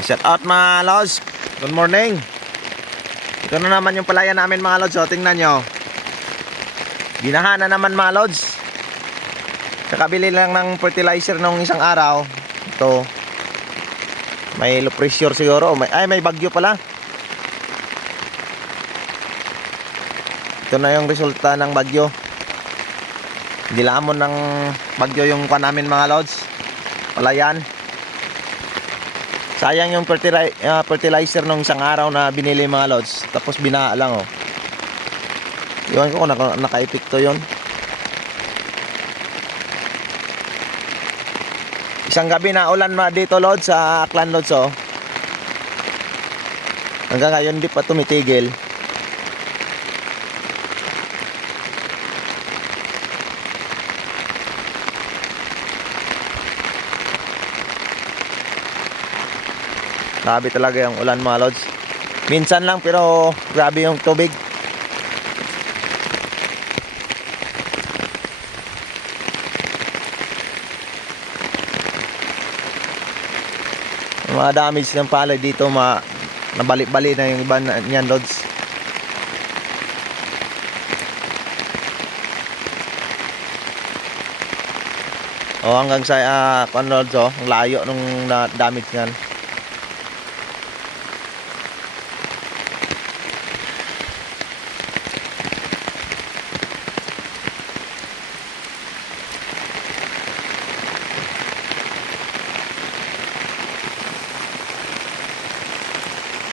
Shout out mga lods. Good morning. Ito na naman yung palayan namin mga lods. So tingnan nyo. Binaha na naman mga lods. Kakabili lang ng fertilizer nung isang araw. Ito. May low pressure siguro. May bagyo pala. Ito na yung resulta ng bagyo. Dilamon ng bagyo yung pan namin mga lods. Palayan. Sayang yung fertilizer nung isang araw na binili mga lods. Tapos binaha lang oh. Iwan ko kung naka-epekto yun. Isang gabi na ulan dito lods sa Aklan lods oh. Hanggang ngayon di pa tumitigil. Grabe talaga yung ulan mga lods. Minsan lang pero grabe yung tubig. Yung mga damage ng palay dito nabalik-bali na yung iba niyan lods. Oh, hanggang sa lods oh, ang layo nung damage niyan.